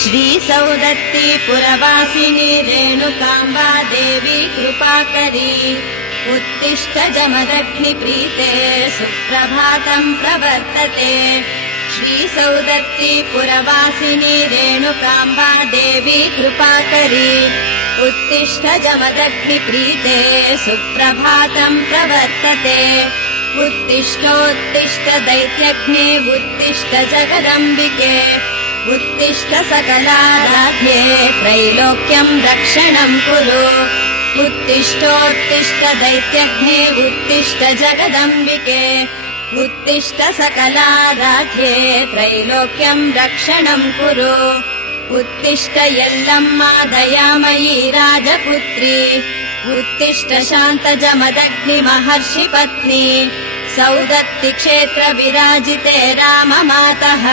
श्री सौदत्ती पुरवासिनी रेणुकाम्बा देवी कृपाकरी उत्तिष्ठ जमदग्निप्रीते सुप्रभातम् प्रवर्तते। श्री सौदत्ती पुरवासिनी रेणुकाम्बा देवी कृपाकरी उत्तिष्ठ जमदग्निप्रीते सुप्रभातम् प्रवर्तते। उत्तिष्ठोत्तिष्ठ दैत्यग्ने उत्तिष्ठ जगदम्बिके उत्तिष्ठ सकलाराध्ये त्रैलोक्यम् रक्षणम् कुरु। उत्तिष्ठोत्तिष्ठ दैत्यग्ने उत्तिष्ठ जगदम्बिके उत्तिष्ठ सकलाराध्ये त्रैलोक्यम् रक्षणम् कुरु। उत्तिष्ठ यल्लम्मा दयामयी राजपुत्री उत्तिष्ठ शान्त जमदग्निमहर्षि पत्नी सौदत्ति क्षेत्र विराजिते राममातः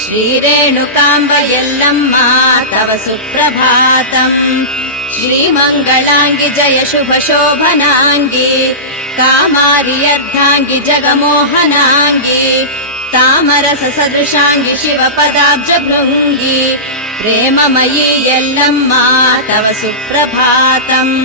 श्रीरेणुकाम्ब यल्लम्मा तव सुप्रभातम्। श्रीमङ्गलाङ्गि जय शुभ शोभनाङ्गि कामारि अर्धाङ्गि जगमोहनाङ्गि तामरस सदृशाङ्गि शिवपदाब्ज भृङ्गि प्रेममयी यल्लम्मा तव सुप्रभातम्।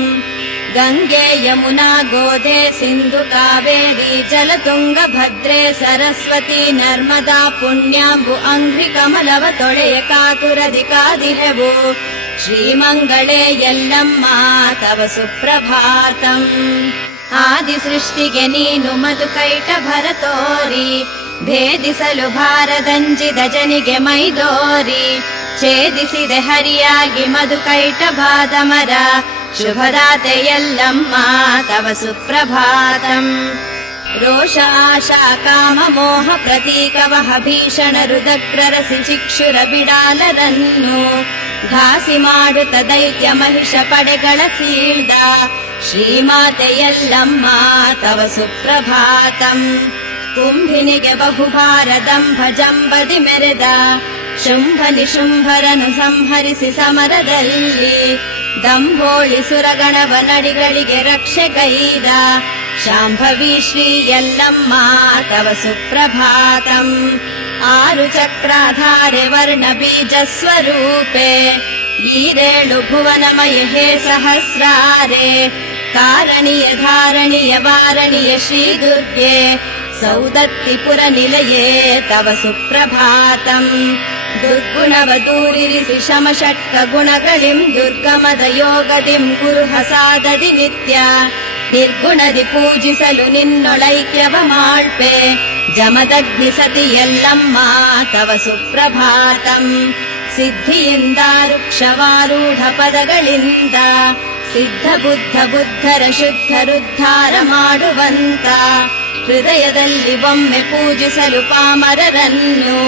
गङ्गे यमुना गोदे सिन्धु कावेरी जलतुङ्ग भद्रे सरस्वती नर्मदा पुण्याम्बु अंघ्रि कमलव ತೊಳೆಯ ಕಾತುರದಿ ಕಾದಿಹೆವು ಶ್ರೀಮಂಗಳೇ ಯಲ್ಲಮ್ಮ ತವ ಸುಪ್ರಭಾತಂ। ಆದಿ ಸೃಷ್ಟಿಗೆ ನೀನು ಮಧುಕೈಟ ಭರತೋರಿ ಭೇದಿಸಲು ಭಾರದಂಜಿದ ಜನಿಗೆ ಮೈದೋರಿ ಛೇದಿಸಿದೆ ಹರಿಯಾಗಿ ಮಧುಕೈಟ ಬಾದಮರ ಶುಭದಾತೆ ಯಲ್ಲಮ್ಮ ತವ ಸುಪ್ರಭಾತಂ। ರೋಷ ಆಶಾ ಕಾಮ ಮೋಹ ಪ್ರತೀಕವಹ ಭೀಷಣ ರುದಗ್ರರಸಿ ಶಿಕ್ಷುರ ಬಿಡಾಲರನ್ನು ಘಾಸಿ ಮಾಡುತ್ತ ದೈತ್ಯ ಮಹಿಷ ಪಡೆಗಳ ಸೀಳ್ದ ಶ್ರೀಮಾತೆ ಯಲ್ಲಮ್ಮ ತವ ಸುಪ್ರಭಾತಂ। ಕುಂಭಿನಿಗೆ ಬಹುಭಾರ ದಂಭ ಜಂಬದಿ ಮೆರೆದ ಶುಂಭ ನಿಶುಂಭರನು ಸಂಹರಿಸಿ ಸಮರದಲ್ಲಿ ದಂಭೋಳಿ ಸುರಗಣವ ನಡಿಗಳಿಗೆ ರಕ್ಷೆ ಕೈದ ಶಾಂಭವಿ ಶ್ರೀ ಯಲ್ಲಮ್ಮ ತವ ಸುಪ್ರಭಾತಂ। ಆರು ಚಕ್ರಾಧಾರೆ ವರ್ಣ ಬೀಜ ಸ್ವರೂಪೆ ಈರೇಳು ಭುವನಮಯ ಹೇ ಸಹಸ್ರಾರೆ ಕಾರಣೀಯ ಧಾರಣೀಯ ವಾರಣೀಯ ಶ್ರೀ ದುರ್ಗೆ ಸೌದತ್ತಿಪುರ ನಿಲಯೇ ತವ ಸುಪ್ರಭಾತಂ। ದುರ್ಗುಣವ ದೂರಿರಿಸಿ ಶಮಷಟ್ಕ ಗುಣಗಳಿಂ ದುರ್ಗಮದ ಯೋಗದಿಂ ಗುರು ಹಸಾದದಿ ನಿತ್ಯ ನಿರ್ಗುಣದಿ ಪೂಜಿಸಲು ನಿನ್ನೊಳೈಕ್ಯವ ಮಾಳ್ಪೆ ಜಮದಗ್ನಿ ಸತಿ ಯಲ್ಲಮ್ಮ ತವ ಸುಪ್ರಭಾತಂ। ಸಿದ್ಧಿಯಿಂದ ವೃಕ್ಷವಾರೂಢ ಪದಗಳಿಂದ ಸಿದ್ಧ ಬುದ್ಧ ಬುದ್ಧರ ಶುದ್ಧರುದ್ಧಾರ ಮಾಡುವಂತ ಹೃದಯದಲ್ಲಿ ಒಮ್ಮೆ ಪೂಜಿಸಲು ಪಾಮರರನ್ನು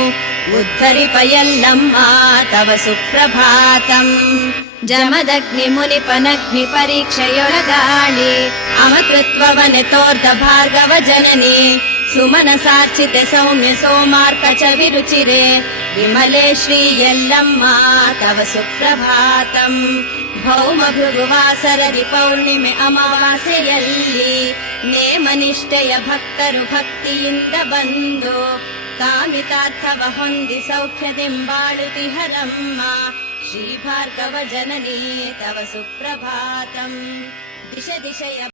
ಉದ್ಧರಿಪ ಯಲ್ಲಮ್ಮ ತವ ಸುಪ್ರಭಾತಂ। ಜಮದಗ್ನಿ ಮುನಿಪನಗ್ನಿ ಪರೀಕ್ಷೆಯೊಳಗಾಳಿ ಅಮೃತತ್ವವನೆ ತೋರ್ದ ಭಾರ್ಗವ ಜನನಿ ಸುಮನ ಸಾರ್ಚಿತೆ ಸೌಮ್ಯ ಸೋಮಾರ್ಕಚ ವಿರುಚಿರೆ ವಿಮಲೆ ಶ್ರೀ ಯಲ್ಲಮ್ಮ ತವ ಸುಪ್ರಭಾತಂ। ಭೌಮ ಭೃಗುವಾಸರದಿ ಪೌರ್ಣಿಮೆ ಅಮಾವಾಸ್ಯೆಯಲ್ಲಿ ನೇಮನಿಷ್ಠೆಯ ಭಕ್ತರು ಭಕ್ತಿಯಿಂದ ಬಂದು ಕಾಮಿತಾರ್ಥವ ಹೊಂದಿ ಸೌಖ್ಯದಿಂಬಾಳುತಿಹರಮ್ಮ ಶ್ರೀ ಭಾರ್ಗವ ಜನನಿ ತವ ಸುಪ್ರಭಾತಂ। ದಿಶ ದಿಶೆಯ